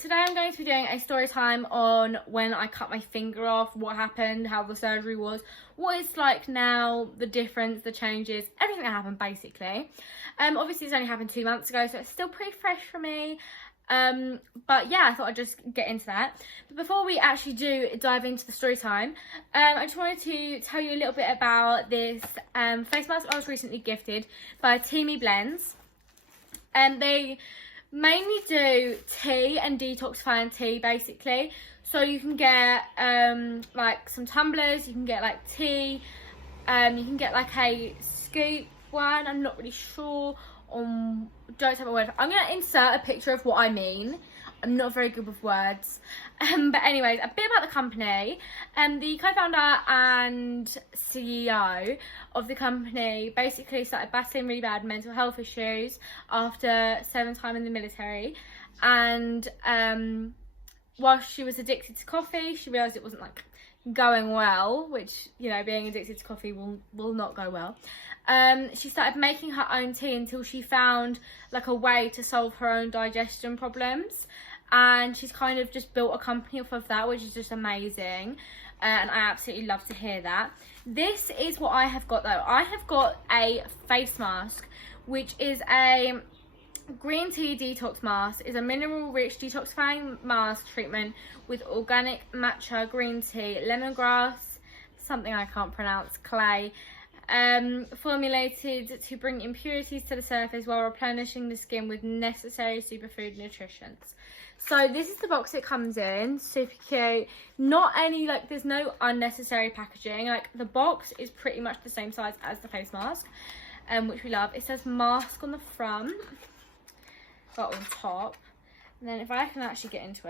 today I'm going to be doing a story time on when I cut my finger off, what happened, how the surgery was, what it's like now, the difference, the changes, everything that happened basically. Obviously it's only happened 2 months ago, so it's still pretty fresh for me. But yeah, I thought I'd just get into that. But before we actually do dive into the story time, I just wanted to tell you a little bit about this face mask I was recently gifted by TEAMI Blends. They mainly do tea and detoxifying tea basically. So you can get like some tumblers, you can get like tea, you can get like a scoop one, I'm not really sure on, don't take my word for it. I'm going to insert a picture of what I mean. I'm not very good with words. But anyways, a bit about the company. The co-founder and CEO of the company basically started battling really bad mental health issues after 7 time in the military. And whilst she was addicted to coffee, she realised it wasn't like going well, which, you know, being addicted to coffee will not go well. She started making her own tea until she found like a way to solve her own digestion problems, and she's kind of just built a company off of that, which is just amazing. And I absolutely love to hear that. This is what I have got though. I have got a face mask, which is a green tea detox mask. Is a mineral rich detoxifying mask treatment with organic matcha green tea, lemongrass, something I can't pronounce, clay, formulated to bring impurities to the surface while replenishing the skin with necessary superfood nutrients. So this is the box it comes in, super cute. Not any, like, there's no unnecessary packaging. Like, the box is pretty much the same size as the face mask, which we love. It says mask on the front, but on top. And then if I can actually get into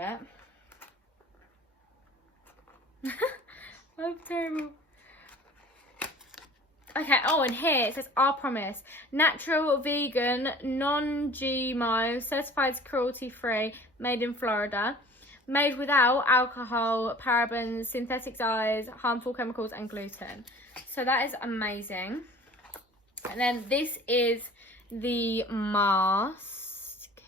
it. I'm terrible. Okay, oh, and here it says our promise: natural, vegan, non-GMO, certified cruelty-free, made in Florida, made without alcohol, parabens, synthetic dyes, harmful chemicals and gluten. So that is amazing. And then this is the mask.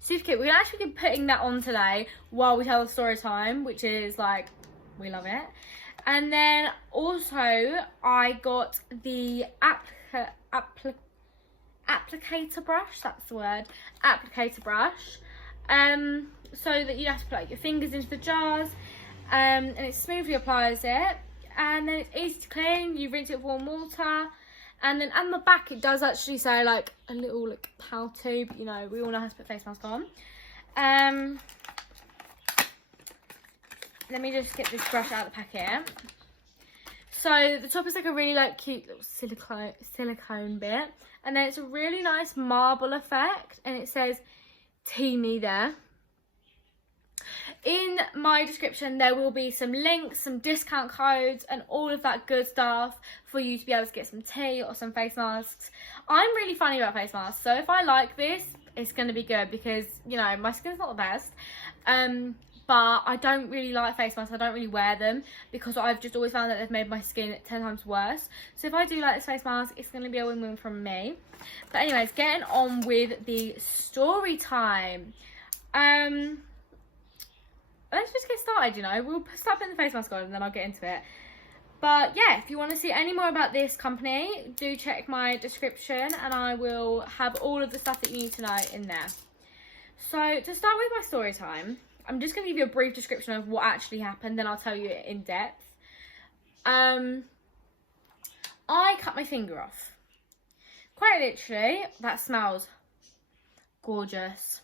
Super cute. We're actually be putting that on today while we tell the story time, which is like, we love it. And then also I got the applicator brush, that's the word, applicator brush, so that you have to put like your fingers into the jars, and it smoothly applies it, and then it's easy to clean. You rinse it with warm water, and then on the back it does actually say like a little like how to, but you know, we all know how to put face mask on. Let me just get this brush out of the packet. So the top is like a really like cute little silicone bit, and then it's a really nice marble effect, and it says TEAMI there. In my description there will be some links, some discount codes and all of that good stuff for you to be able to get some tea or some face masks. I'm really funny about face masks, so if I like this, it's going to be good, because, you know, my skin's not the best. But I don't really like face masks. I don't really wear them because I've just always found that they've made my skin 10 times worse. So if I do like this face mask, it's going to be a win-win from me. But anyways, getting on with the story time. Let's just get started, you know. We'll start putting the face mask on and then I'll get into it. But yeah, if you want to see any more about this company, do check my description and I will have all of the stuff that you need to know in there. So to start with my story time, I'm just going to give you a brief description of what actually happened, then I'll tell you it in depth. I cut my finger off. Quite literally, that smells gorgeous.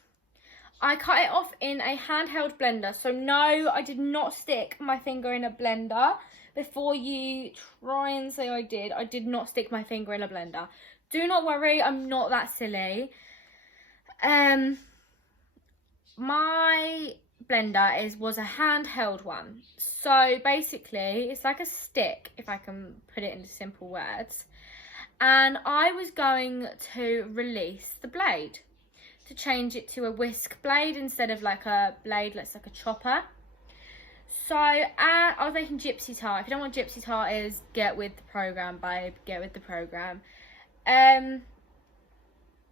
I cut it off in a handheld blender. So no, I did not stick my finger in a blender. Before you try and say I did not stick my finger in a blender. Do not worry, I'm not that silly. My blender was a handheld one, so basically it's like a stick, if I can put it into simple words, and I was going to release the blade to change it to a whisk blade instead of like a blade that's like a chopper. So I was making gypsy tart. If you don't know what gypsy tart is, get with the program, babe, get with the program.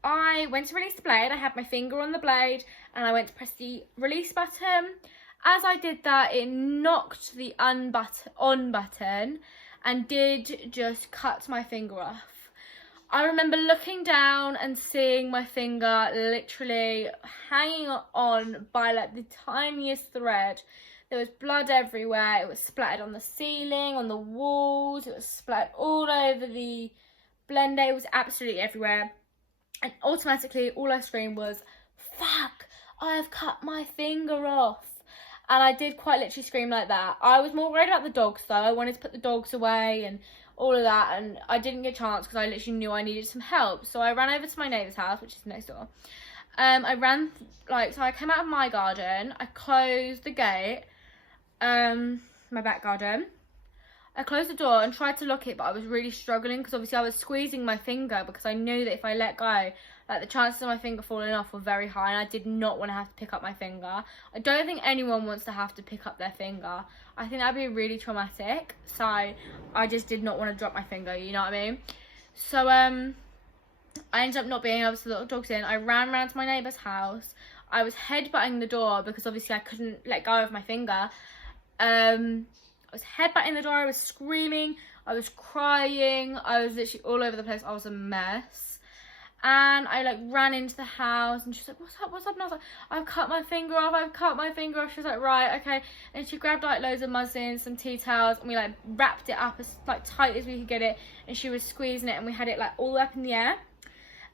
I went to release the blade. I had my finger on the blade and I went to press the release button. As I did that, it knocked the on button and did just cut my finger off. I remember looking down and seeing my finger literally hanging on by like the tiniest thread. There was blood everywhere. It was splattered on the ceiling, on the walls. It was splattered all over the blender. It was absolutely everywhere. And automatically, all I screamed was, "Fuck, I have cut my finger off." And I did quite literally scream like that. I was more worried about the dogs though. I wanted to put the dogs away and all of that. And I didn't get a chance because I literally knew I needed some help. So I ran over to my neighbour's house, which is next door. I ran, so I came out of my garden. I closed the gate, my back garden. I closed the door and tried to lock it, but I was really struggling because obviously I was squeezing my finger because I knew that if I let go, like the chances of my finger falling off were very high, and I did not want to have to pick up my finger. I don't think anyone wants to have to pick up their finger. I think that'd be really traumatic. So I just did not want to drop my finger, you know what I mean? So I ended up not being able to let the dogs in. I ran around to my neighbour's house. I was headbutting the door because obviously I couldn't let go of my finger. I was headbutting the door. I was screaming. I was crying. I was literally all over the place. I was a mess. And I like ran into the house and she was like, what's up? And I was like, "I've cut my finger off. I've cut my finger off." She was like, "Right, okay." And she grabbed like loads of muslin, some tea towels, and we like wrapped it up as like tight as we could get it. And she was squeezing it and we had it like all up in the air.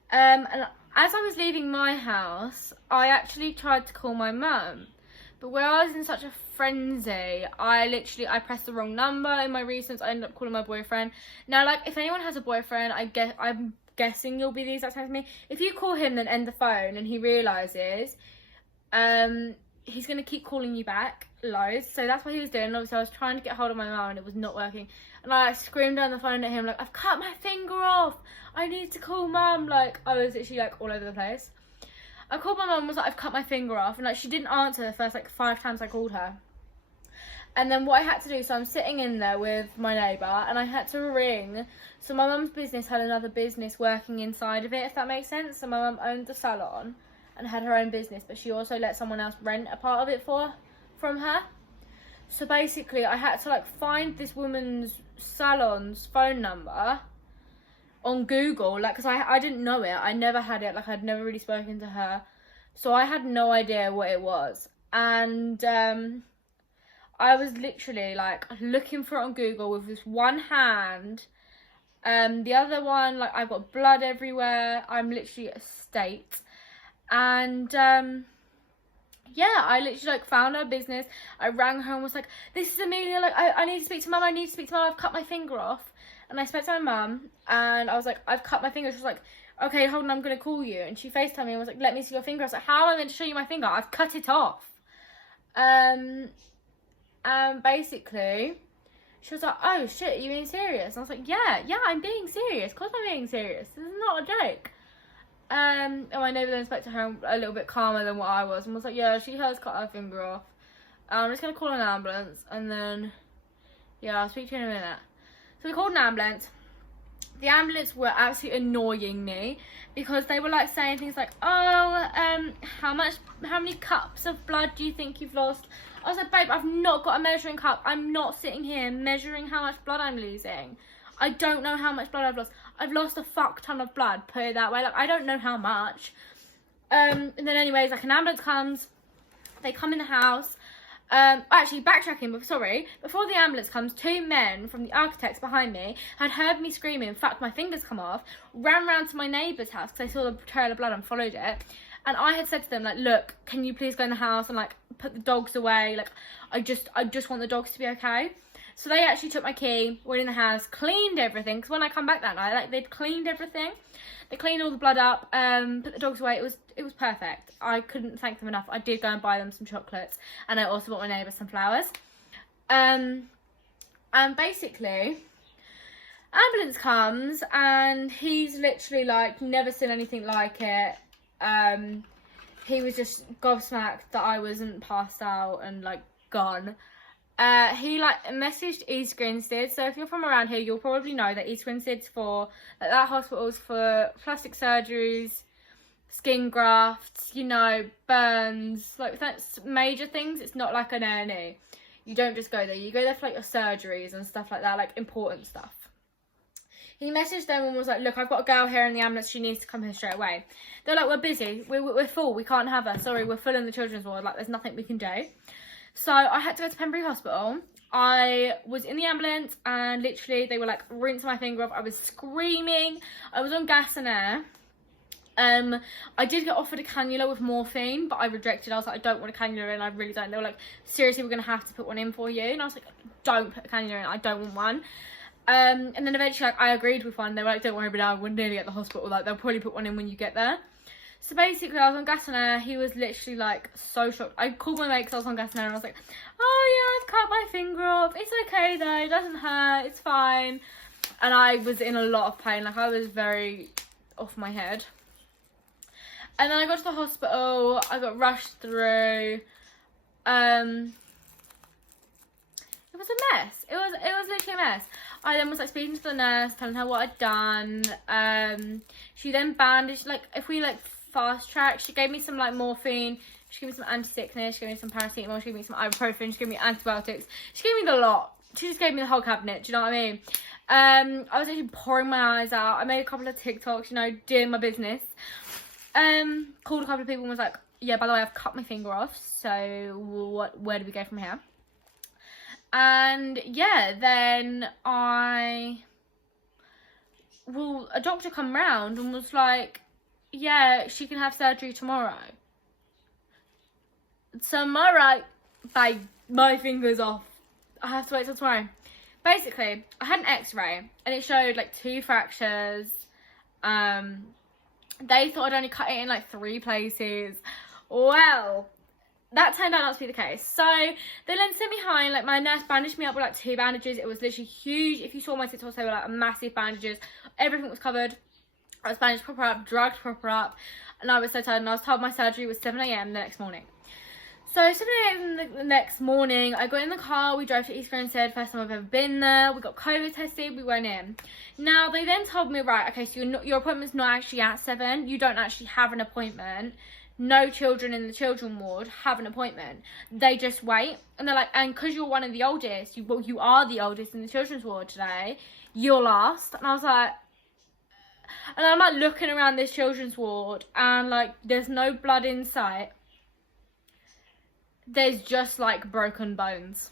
And as I was leaving my house, I actually tried to call my mum. But where I was in such a frenzy, I pressed the wrong number in my recents. I ended up calling my boyfriend. Now, like, if anyone has a boyfriend, I'm guessing you'll be the exact same as me. If you call him, then end the phone, and he realises, he's going to keep calling you back loads. So that's what he was doing. And obviously, I was trying to get hold of my mum, and it was not working. And I screamed down the phone at him, like, "I've cut my finger off. I need to call mum." Like, I was literally, like, all over the place. I called my mum and was like, "I've cut my finger off." And, like, she didn't answer the first, like, 5 times I called her. And then what I had to do, so I'm sitting in there with my neighbour and I had to ring. So my mum's business had another business working inside of it, if that makes sense. So my mum owned the salon and had her own business, but she also let someone else rent a part of it from her. So basically I had to like find this woman's salon's phone number on Google, like, because I didn't know it. I never had it, like I'd never really spoken to her. So I had no idea what it was. And I was literally like looking for it on Google with this one hand. The other one, like, I've got blood everywhere. I'm literally a state. And yeah, I literally like found her business. I rang her and was like, "This is Amelia, like I need to speak to mum, I've cut my finger off." And I spoke to my mum and I was like, "I've cut my finger." She was like, "Okay, hold on, I'm gonna call you." And she FaceTimed me and was like, "Let me see your finger." I was like, "How am I meant to show you my finger? I've cut it off." And basically she was like, "Oh shit, are you being serious?" And I was like, yeah, I'm being serious. Of course I'm being serious. This is not a joke. And my neighbour then spoke to her a little bit calmer than what I was and was like, "Yeah, she has cut her finger off. I'm just going to call an ambulance." And then, yeah, I'll speak to you in a minute. So we called an ambulance. The ambulance were absolutely annoying me because they were like saying things like, "Oh, how many cups of blood do you think you've lost?" I was like, "Babe, I've not got a measuring cup. I'm not sitting here measuring how much blood I'm losing. I don't know how much blood I've lost. I've lost a fuck ton of blood, put it that way. Like, I don't know how much." And then anyways, like, an ambulance comes. They come in the house. Actually, backtracking, but sorry. Before the ambulance comes, 2 men from the architects behind me had heard me screaming, "Fuck, my fingers come off," ran round to my neighbour's house because they saw the trail of blood and followed it. And I had said to them, like, "Look, can you please go in the house and, like, put the dogs away? Like, I just want the dogs to be okay." So they actually took my key, went in the house, cleaned everything. Because when I come back that night, like, they'd cleaned everything. They cleaned all the blood up, put the dogs away. It was perfect. I couldn't thank them enough. I did go and buy them some chocolates. And I also bought my neighbour some flowers. And basically, ambulance comes and he's literally, like, never seen anything like it. He was just gobsmacked that I wasn't passed out and, like, gone. He, like, messaged East Grinstead. So if you're from around here, you'll probably know that East Grinstead's for, like, that hospital's for plastic surgeries, skin grafts, you know, burns, like that's major things. It's not like an A&E. You don't just go there. You go there for like your surgeries and stuff like that, like important stuff. He messaged them and was like, look, I've got a girl here in the ambulance. She needs to come here straight away. They're like, we're busy. We're full. We can't have her. Sorry, we're full in the children's ward. Like, there's nothing we can do. So I had to go to Pembury Hospital. I was in the ambulance and literally they were like rinsing my finger off. I was screaming. I was on gas and air. I did get offered a cannula with morphine, but I rejected. I was like, I don't want a cannula in. I really don't. They were like, seriously, we're going to have to put one in for you. And I was like, don't put a cannula in. I don't want one. And then eventually, like, I agreed with one. They were like, don't worry about it. We're nearly at the hospital. Like, they'll probably put one in when you get there. So basically, I was on gas and air. He was literally like so shocked. I called my mate because I was on gas and air and I was like, oh yeah, I've cut my finger off. It's okay though. It doesn't hurt. It's fine. And I was in a lot of pain. Like, I was very off my head. And then I got to the hospital. I got rushed through. It was a mess. It was literally a mess. I then was like speaking to the nurse, telling her what I'd done. She then bandaged, like, if we like fast track, she gave me some like morphine, she gave me some anti-sickness, she gave me some paracetamol, she gave me some ibuprofen, she gave me antibiotics, she gave me the lot. She just gave me the whole cabinet, do you know what I mean? I was actually pouring my eyes out. I made a couple of TikToks, you know, doing my business. Called a couple of people and was like, yeah, by the way, I've cut my finger off, so where do we go from here? And yeah, then a doctor come round and was like, yeah, she can have surgery tomorrow. Tomorrow, babe, my finger's off. I have to wait till tomorrow. Basically, I had an x-ray and it showed like 2 fractures. They thought I'd only cut it in like 3 places. Well, that turned out not to be the case. So they then sent me home. Like, my nurse bandaged me up with like 2 bandages. It was literally huge. If you saw my TikToks, they were like massive bandages. Everything was covered. I was bandaged proper up, drugged proper up, and I was so tired. And I was told my surgery was 7 a.m. the next morning. So 7 a.m. the next morning, I got in the car. We drove to East Grinstead. First time I've ever been there. We got COVID tested. We went in. Now they then told me, right, okay, so your appointment's not actually at 7. You don't actually have an appointment. No children in the children ward have an appointment. They just wait. And they're like, and because you're one of the oldest, you are the oldest in the children's ward today, you're last. And I was like, and I'm like looking around this children's ward and like there's no blood in sight. There's just like broken bones.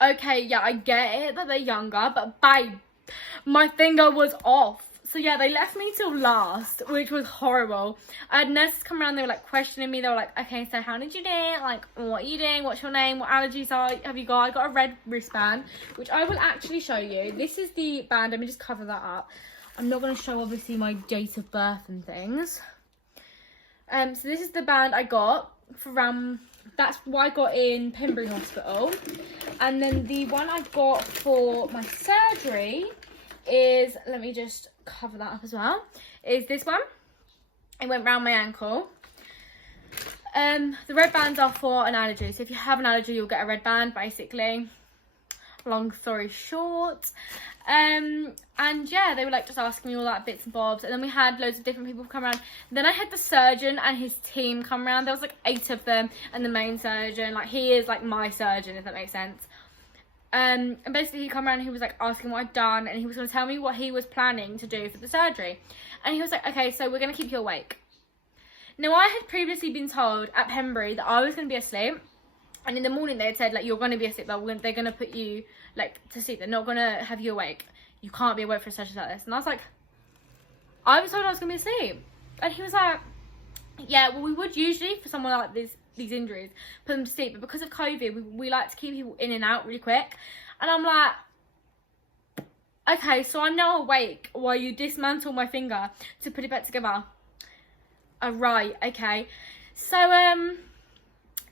Okay, yeah, I get it that they're younger, but babe, my finger was off. So yeah, they left me till last, which was horrible. I had nurses come around, they were like questioning me. They were like, okay, so how did you do it? Like, what are you doing? What's your name? What allergies have you got? I got a red wristband, which I will actually show you. This is the band. Let me just cover that up. I'm not going to show, obviously, my date of birth and things. So this is the band I got for that's what I got in Pembury Hospital. And then the one I got for my surgery is, let me just cover that up as well, is this one. It went round my ankle. The red bands are for an allergy. So if you have an allergy, you'll get a red band, basically. Long story short. And yeah, they were like just asking me all that bits and bobs, and then we had loads of different people come around. Then I had the surgeon and his team come around. There was like 8 of them, and the main surgeon, like, he is like my surgeon, if that makes sense. And basically he come around and he was like asking what I'd done, and he was going to tell me what he was planning to do for the surgery. And he was like, okay, so we're going to keep you awake. Now, I had previously been told at Pembury that I was going to be asleep. And in the morning they had said, like, you're going to be asleep, but they're going to put you, like, to sleep. They're not going to have you awake. You can't be awake for a surgery like this. And I was like, I was told I was going to be asleep. And he was like, yeah, well, we would usually, for someone like these injuries, put them to sleep. But because of COVID, we like to keep people in and out really quick. And I'm like, okay, so I'm now awake while you dismantle my finger to put it back together. Right, okay. So,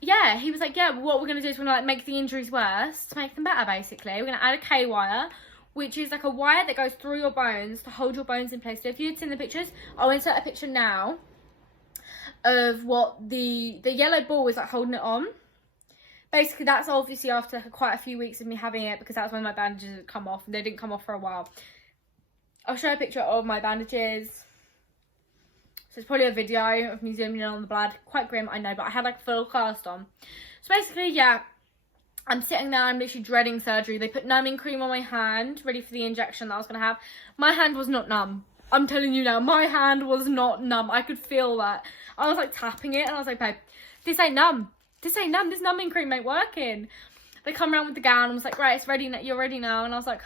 yeah, he was like, yeah, what we're going to do is we're going to like make the injuries worse to make them better, basically. We're going to add a K-wire, which is like a wire that goes through your bones to hold your bones in place. So if you'd seen the pictures, I'll insert a picture now of what the yellow ball is like holding it on. Basically, that's obviously after quite a few weeks of me having it, because that's when my bandages had come off, and they didn't come off for a while. I'll show a picture of my bandages. So it's probably a video of me zooming in on the blood. Quite grim, I know, but I had like full cast on. So basically, yeah, I'm sitting there, I'm literally dreading surgery. They put numbing cream on my hand, ready for the injection that I was going to have. My hand was not numb. I'm telling you now, my hand was not numb. I could feel that. I was like tapping it and I was like, babe, this ain't numb. This ain't numb. This numbing cream ain't working. They come around with the gown and was like, right, it's ready now. You're ready now. And I was like,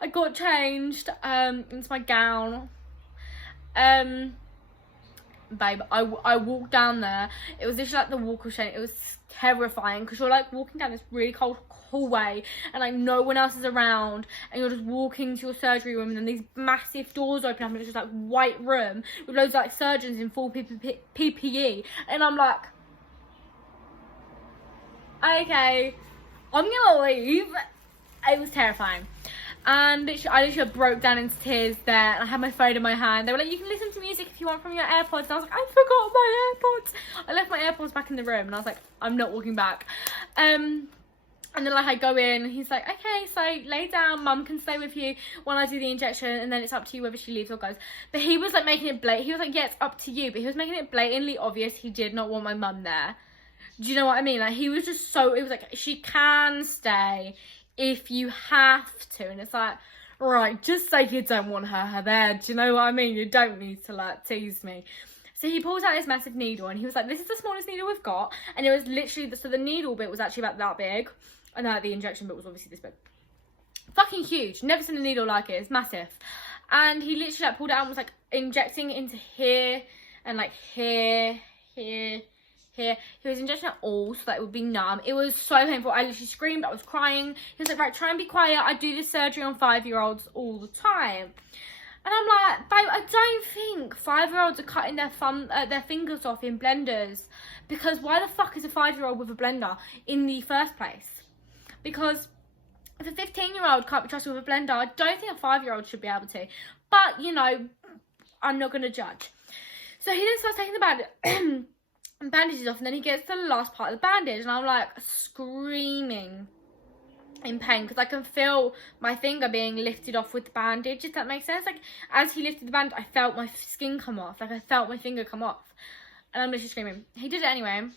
I got changed into my gown. Babe, I walked down there. It was literally like the walk of shame. It was terrifying because you're like walking down this really cold hallway and like no one else is around, and you're just walking to your surgery room, and then these massive doors open up and it's just like white room with loads of like surgeons in full PPE, and I'm like, okay, I'm gonna leave. It was terrifying. And I literally broke down into tears there, and I had my phone in my hand. They were like, you can listen to music if you want from your AirPods. And I was like, I forgot my AirPods. I left my AirPods back in the room, and I was like, I'm not walking back. And then like I go in, and he's like, okay, so lay down, mum can stay with you when I do the injection, and then it's up to you whether she leaves or goes. But he was like making it blatant. He was like, yeah, it's up to you. But he was making it blatantly obvious he did not want my mum there. Do you know what I mean? Like, he was just so, it was like, she can stay if you have to. And it's like, right, just say you don't want her there. Do you know what I mean? You don't need to like tease me. So he pulls out this massive needle, and he was like, this is the smallest needle we've got. And it was literally, so the needle bit was actually about that big. And the injection bit was obviously this big. Fucking huge. Never seen a needle like it. It's massive. And he literally like pulled it out and was like injecting into here and like here. He was injecting it all so that it would be numb. It was so painful. I literally screamed. I was crying. He was like, right, try and be quiet. I do this surgery on 5-year-olds all the time. And I'm like, babe, I don't think 5-year-olds are cutting their fingers off in blenders. Because why the fuck is a 5-year-old with a blender in the first place? Because if a 15-year-old can't be trusted with a blender, I don't think a 5-year-old should be able to. But, you know, I'm not going to judge. So he then starts taking the bandages off, and then he gets to the last part of the bandage, and I'm like screaming in pain because I can feel my finger being lifted off with the bandage, if that makes sense. Like, as he lifted the bandage, I felt my skin come off. Like, I felt my finger come off, and I'm literally screaming. He did it anyway.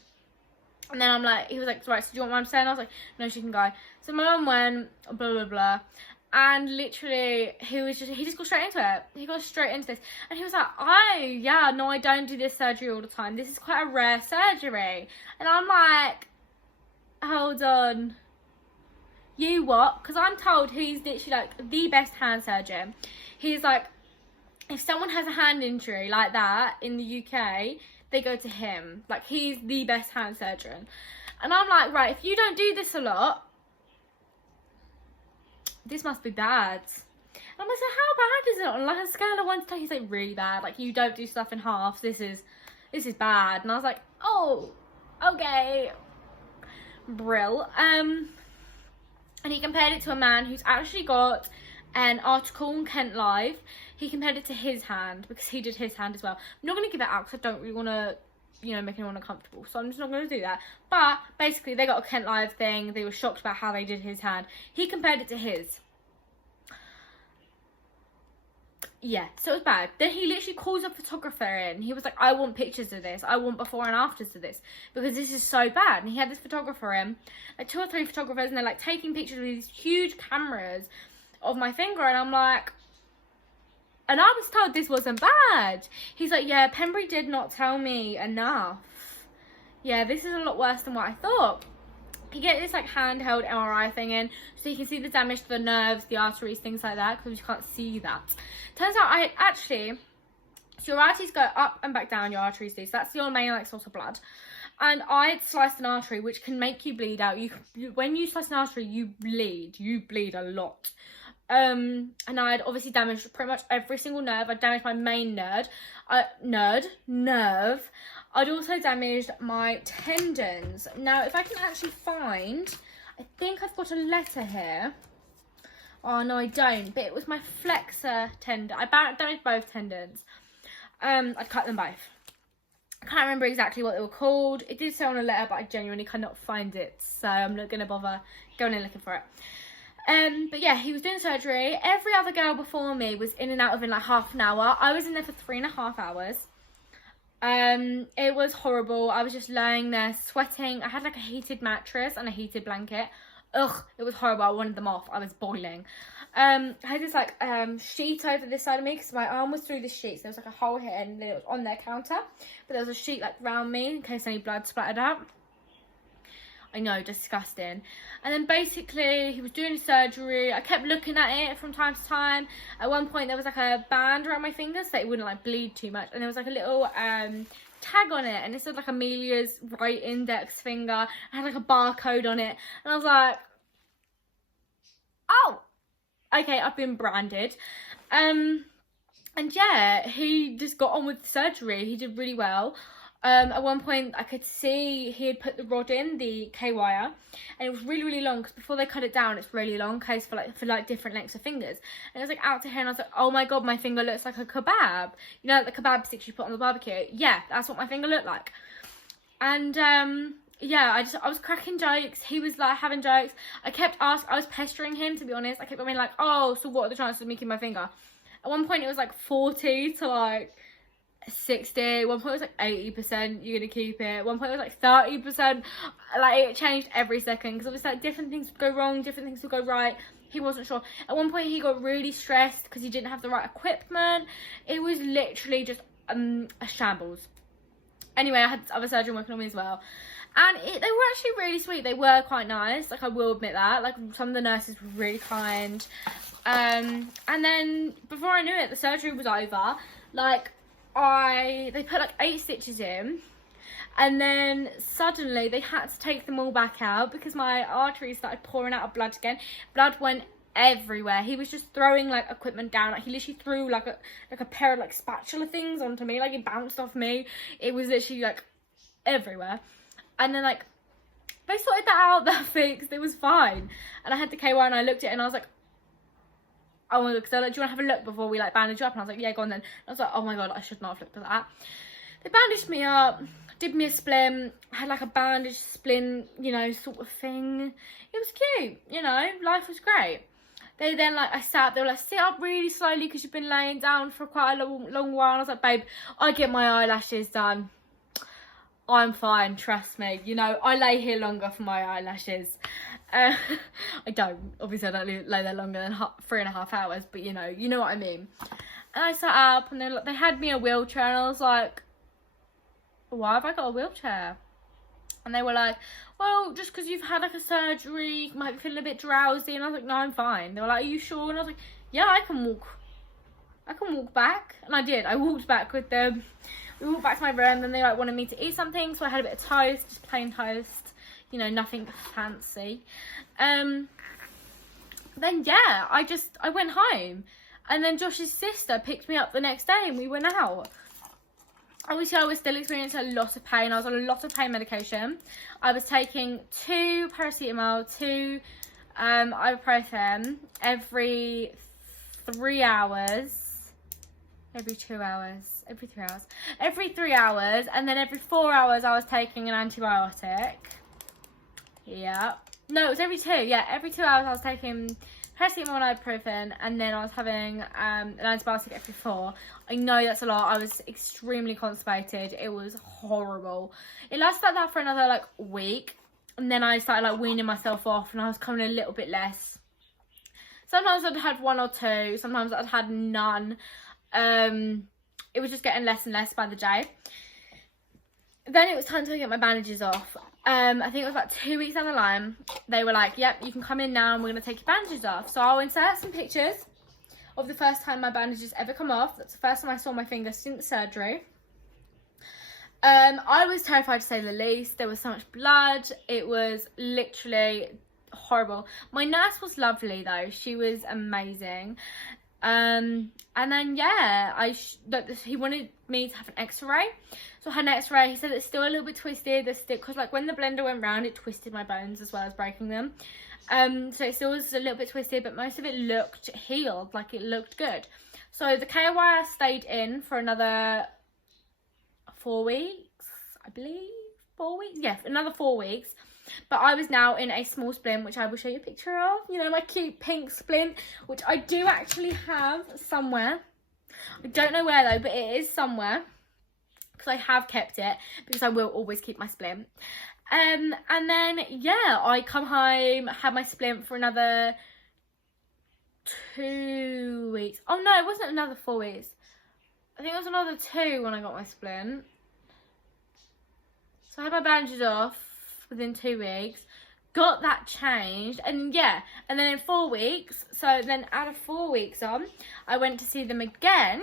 And then I'm like, he was like, right, so do you want what I'm saying? I was like, no, she can go. So my mum went, blah, blah, blah. And literally, he just got straight into it. He got straight into this. And he was like, no, I don't do this surgery all the time. This is quite a rare surgery. And I'm like, hold on. You what? Because I'm told he's literally like the best hand surgeon. He's like, if someone has a hand injury like that in the UK, they go to him. Like, he's the best hand surgeon. And I'm like, right, if you don't do this a lot, this must be bad. And I'm like, so how bad is it on like a scale of 1 to 10? He's like, really bad. Like, you don't do stuff in halves. This is bad. And I was like, oh, okay, brill. And he compared it to a man who's actually got an article on Kent Live. He compared it to his hand because he did his hand as well. I'm not going to give it out because I don't really want to, you know, make anyone uncomfortable, so I'm just not going to do that. But basically, they got a Kent Live thing. They were shocked about how they did his hand. He compared it to his. Yeah, so it was bad. Then he literally calls a photographer in. He was like, I want pictures of this. I want before and afters of this because this is so bad. And he had this photographer in, like 2 or 3 photographers, and they're like taking pictures with these huge cameras of my finger, and I'm like, and I was told this wasn't bad. He's like, yeah, Pembury did not tell me enough. Yeah, this is a lot worse than what I thought. You get this like handheld MRI thing in, so you can see the damage to the nerves, the arteries, things like that, because you can't see that. Turns out I actually, so your arteries go up and back down, your arteries do, so that's your main like source of blood. And I had sliced an artery, which can make you bleed out. When you slice an artery, you bleed a lot. And I'd obviously damaged pretty much every single nerve. I damaged my main nerve. I'd also damaged my tendons. Now, if I can actually find, I think I've got a letter here. Oh, no, I don't. But it was my flexor tendon. I damaged both tendons. I'd cut them both. I can't remember exactly what they were called. It did say on a letter, but I genuinely cannot find it. So I'm not going to bother going and looking for it. But yeah, he was doing surgery. Every other girl before me was in and out within like half an hour. I was in there for 3.5 hours. It was horrible. I was just laying there sweating. I had like a heated mattress and a heated blanket. Ugh, it was horrible. I wanted them off. I was boiling. I had this like sheet over this side of me because my arm was through the sheets. There was like a hole here and then it was on their counter, but there was a sheet like around me in case any blood splattered out. I know, disgusting. And then basically he was doing surgery. I kept looking at it from time to time. At one point there was like a band around my fingers so it wouldn't like bleed too much, and there was like a little tag on it, and it said like Amelia's right index finger. I had like a barcode on it, and I was like, oh, okay, I've been branded. And yeah, he just got on with the surgery. He did really well. At one point I could see he had put the rod in, the K-wire, and it was really, really long because before they cut it down it's really long case for like different lengths of fingers, and it was like out to here, and I was like, oh my god, my finger looks like a kebab, you know, like the kebab sticks you put on the barbecue. Yeah, that's what my finger looked like. And yeah, I was cracking jokes. He was like having jokes. I was pestering him, to be honest. I kept being like, oh, so what are the chances of me keeping my finger? At one point it was like 40 to like 60. At one point it was like 80% you're gonna keep it. At one point it was like 30%. Like it changed every second because obviously like different things would go wrong, different things would go right. He wasn't sure. At one point he got really stressed because he didn't have the right equipment. It was literally just a shambles. Anyway, I had other surgeon working on me as well, and they were actually really sweet. They were quite nice, like I will admit that. Like some of the nurses were really kind. And then before I knew it, the surgery was over. Like they put like 8 stitches in, and then suddenly they had to take them all back out because my arteries started pouring out of blood again. Blood went everywhere. He was just throwing like equipment down. Like he literally threw like a pair of like spatula things onto me. Like it bounced off me. It was literally like everywhere. And then like they sorted that out, that fixed. It was fine. And I had the KY and I looked at it and I was like, oh my god, because they're like, do you want to have a look before we like bandage you up? And I was like, yeah, go on then. And I was like, oh my god, I should not have looked at that. They bandaged me up, did me a splint, had like a bandage splint, you know, sort of thing. It was cute, you know, life was great. They then like, they were like, sit up really slowly because you've been laying down for quite a long while. And I was like, babe, I get my eyelashes done. I'm fine, trust me. You know, I lay here longer for my eyelashes. I don't, obviously I don't lay there longer than 3.5 hours, but you know what I mean. And I sat up and they had me a wheelchair, and I was like, why have I got a wheelchair? And they were like, well, just because you've had like a surgery, you might be feeling a bit drowsy. And I was like, no, I'm fine. They were like, are you sure? And I was like, yeah, I can walk back. And I did. I walked back with them. We walked back to my room, then they like wanted me to eat something, so I had a bit of toast, just plain toast, you know, nothing fancy. Then yeah, I went home, and then Josh's sister picked me up the next day and we went out. Obviously I was still experiencing a lot of pain. I was on a lot of pain medication. I was taking 2 paracetamol, 2 ibuprofen every 3 hours. Every 2 hours, every 3 hours. Every 3 hours, and then every 4 hours I was taking an antibiotic. Yeah. No, it was every 2. Yeah, every 2 hours I was taking paracetamol and ibuprofen, and then I was having an antibiotic every 4. I know that's a lot. I was extremely constipated. It was horrible. It lasted like that for another like week, and then I started like weaning myself off, and I was coming a little bit less. Sometimes I'd had 1 or 2. Sometimes I'd had none. It was just getting less and less by the day. Then it was time to get my bandages off. I think it was about 2 weeks down the line. They were like, yep, you can come in now and we're going to take your bandages off. So I'll insert some pictures of the first time my bandages ever come off. That's the first time I saw my finger since surgery. I was terrified, to say the least. There was so much blood. It was literally horrible. My nurse was lovely though. She was amazing. And then yeah, he wanted me to have an x-ray, so I had an x-ray. He said it's still a little bit twisted, because like when the blender went round it twisted my bones as well as breaking them, so it still was a little bit twisted, but most of it looked healed, like it looked good. So the K-wire stayed in for another 4 weeks, I believe. 4 weeks, yeah, another 4 weeks. But I was now in a small splint, which I will show you a picture of. You know, my cute pink splint, which I do actually have somewhere. I don't know where though, but it is somewhere, because I have kept it, because I will always keep my splint. And then, yeah, I come home, had my splint for another 2 weeks. Oh no, it wasn't another 4 weeks. I think it was another 2 when I got my splint. So I had my bandages off within 2 weeks, got that changed, and yeah, and then in 4 weeks, so then out of 4 weeks on, I went to see them again,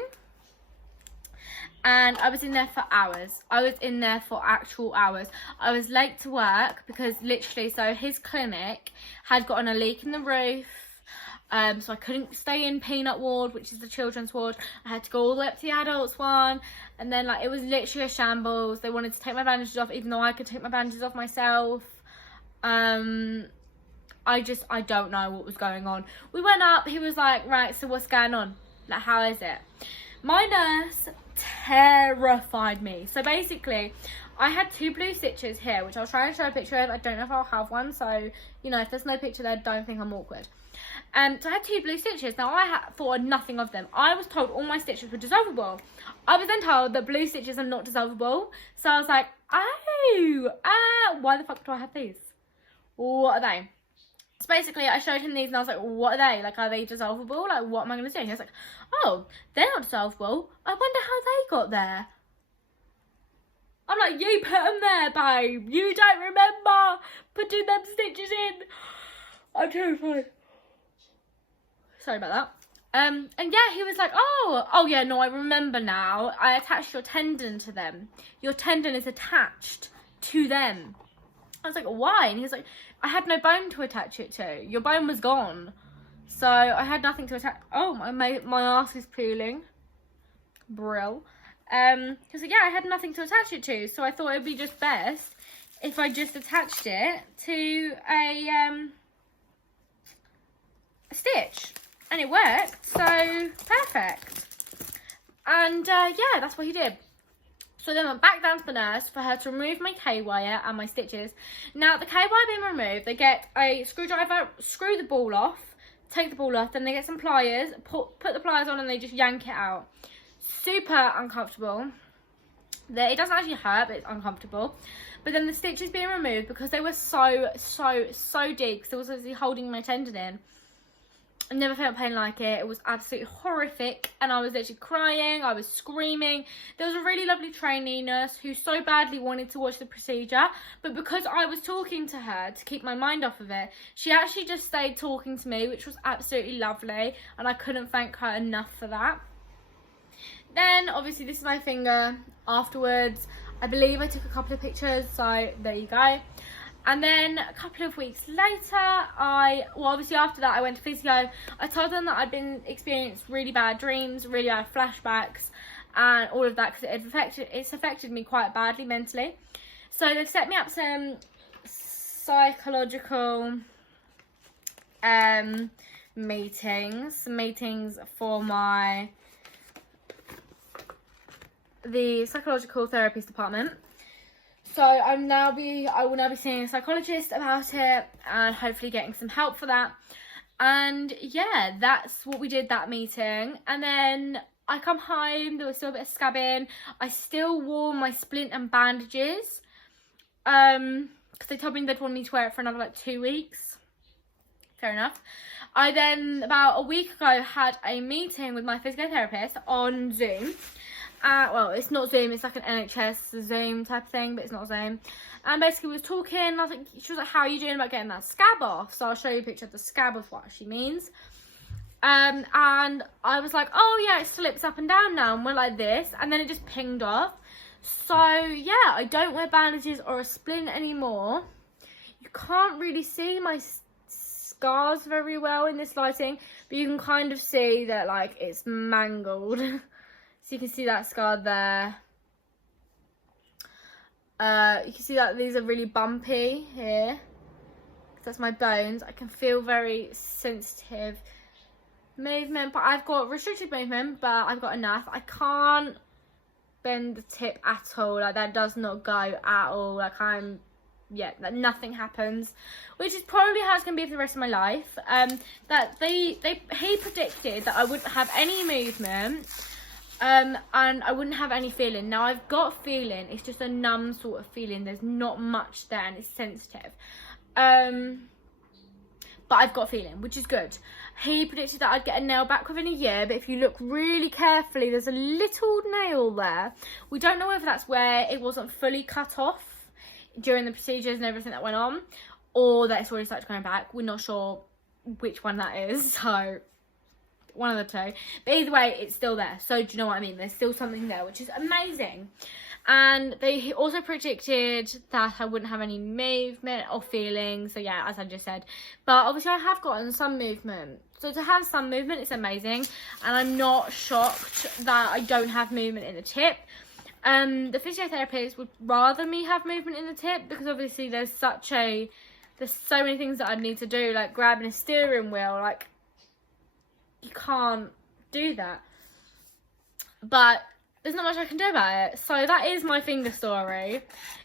and I was in there for hours. I was in there for actual hours. I was late to work because literally, so his clinic had gotten a leak in the roof, so I couldn't stay in peanut ward, which is the children's ward. I had to go all the way up to the adults one, and then like it was literally a shambles. They wanted to take my bandages off, even though I could take my bandages off myself. I don't know what was going on. We went up, he was like, right, so what's going on? Like, how is it? My nurse terrified me. So basically, I had 2 blue stitches here, which I was trying to show a picture of. I don't know if I'll have one, so, you know, if there's no picture there, don't think I'm awkward. So I had 2 blue stitches. Now, I thought nothing of them. I was told all my stitches were dissolvable. I was then told that blue stitches are not dissolvable. So I was like, oh, why the fuck do I have these? What are they? So basically, I showed him these and I was like, what are they? Like, are they dissolvable? Like, what am I going to do? And he was like, oh, they're not dissolvable. I wonder how they got there. I'm like, you put them there, babe. You don't remember putting them stitches in. I'm terrified. Sorry about that. And yeah, he was like, oh yeah, no, I remember now. I attached your tendon to them. Your tendon is attached to them. I was like, why? And he was like, I had no bone to attach it to. Your bone was gone. So I had nothing to attach. Oh, my ass is peeling. Brill. He was like, yeah, I had nothing to attach it to. So I thought it would be just best if I just attached it to a stitch. And it worked. So perfect. And yeah, that's what he did. So then I went back down to the nurse for her to remove my K-wire and my stitches. Now, the K-wire being removed, they get a screwdriver, screw the ball off, take the ball off, then they get some pliers, put the pliers on and they just yank it out. Super uncomfortable. It doesn't actually hurt, but it's uncomfortable. But then the stitches being removed, because they were so deep, because it was obviously holding my tendon in. I never felt pain like it. It was absolutely horrific, and I was literally crying. I was screaming. There was a really lovely trainee nurse who so badly wanted to watch the procedure, but because I was talking to her to keep my mind off of it, she actually just stayed talking to me, which was absolutely lovely, and I couldn't thank her enough for that. Then obviously this is my finger afterwards. I believe I took a couple of pictures, so there you go. And then a couple of weeks later, obviously after that, I went to physio. I told them that I'd been experienced really bad dreams, really bad flashbacks, and all of that, because it's affected me quite badly mentally. So they've set me up some psychological meetings for the psychological therapist department. So I will now be seeing a psychologist about it and hopefully getting some help for that. And yeah, that's what we did that meeting. And then I come home, there was still a bit of scabbing. I still wore my splint and bandages. Because they told me they'd want me to wear it for another like 2 weeks. Fair enough. I then, about a week ago, had a meeting with my physiotherapist on Zoom. Well, it's not Zoom, it's like an NHS Zoom type of thing, but it's not Zoom. And basically we was talking, and she was like, how are you doing about getting that scab off? So I'll show you a picture of the scab of what she means. And I was like, oh yeah, it slips up and down now, and we're like this, and then it just pinged off. So yeah, I don't wear bandages or a splint anymore. You can't really see my scars very well in this lighting, but you can kind of see that like it's mangled. So you can see that scar there. You can see that these are really bumpy here. That's my bones. I can feel very sensitive movement, but I've got restricted movement, but I've got enough. I can't bend the tip at all. Like, that does not go at all. Like, I'm yeah, that nothing happens, which is probably how it's gonna be for the rest of my life. That he predicted that I wouldn't have any movement, and I wouldn't have any feeling. Now I've got feeling, it's just a numb sort of feeling. There's not much there, and it's sensitive. But I've got a feeling, which is good. He predicted that I'd get a nail back within a year, but if you look really carefully, there's a little nail there. We don't know whether that's where it wasn't fully cut off during the procedures and everything that went on, or that it's already started going back. We're not sure which one that is, so one of the two. But either way, it's still there. So do you know what I mean? There's still something there, which is amazing. And they also predicted that I wouldn't have any movement or feeling. So yeah, as I just said. But obviously I have gotten some movement. So to have some movement, it's amazing. And I'm not shocked that I don't have movement in the tip. The physiotherapist would rather me have movement in the tip, because obviously there's so many things that I need to do, like grabbing a steering wheel. Like, you can't do that. But there's not much I can do about it. So that is my finger story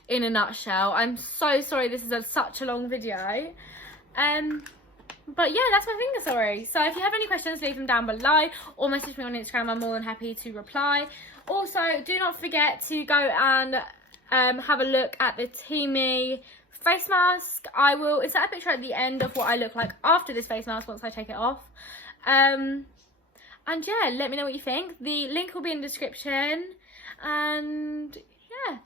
in a nutshell. I'm so sorry this is such a long video. But yeah, that's my finger story. So if you have any questions, leave them down below or message me on Instagram. I'm more than happy to reply. Also, do not forget to go and have a look at the TEAMI face mask. I will insert a picture at the end of what I look like after this face mask once I take it off. And yeah, let me know what you think. The link will be in the description. And yeah.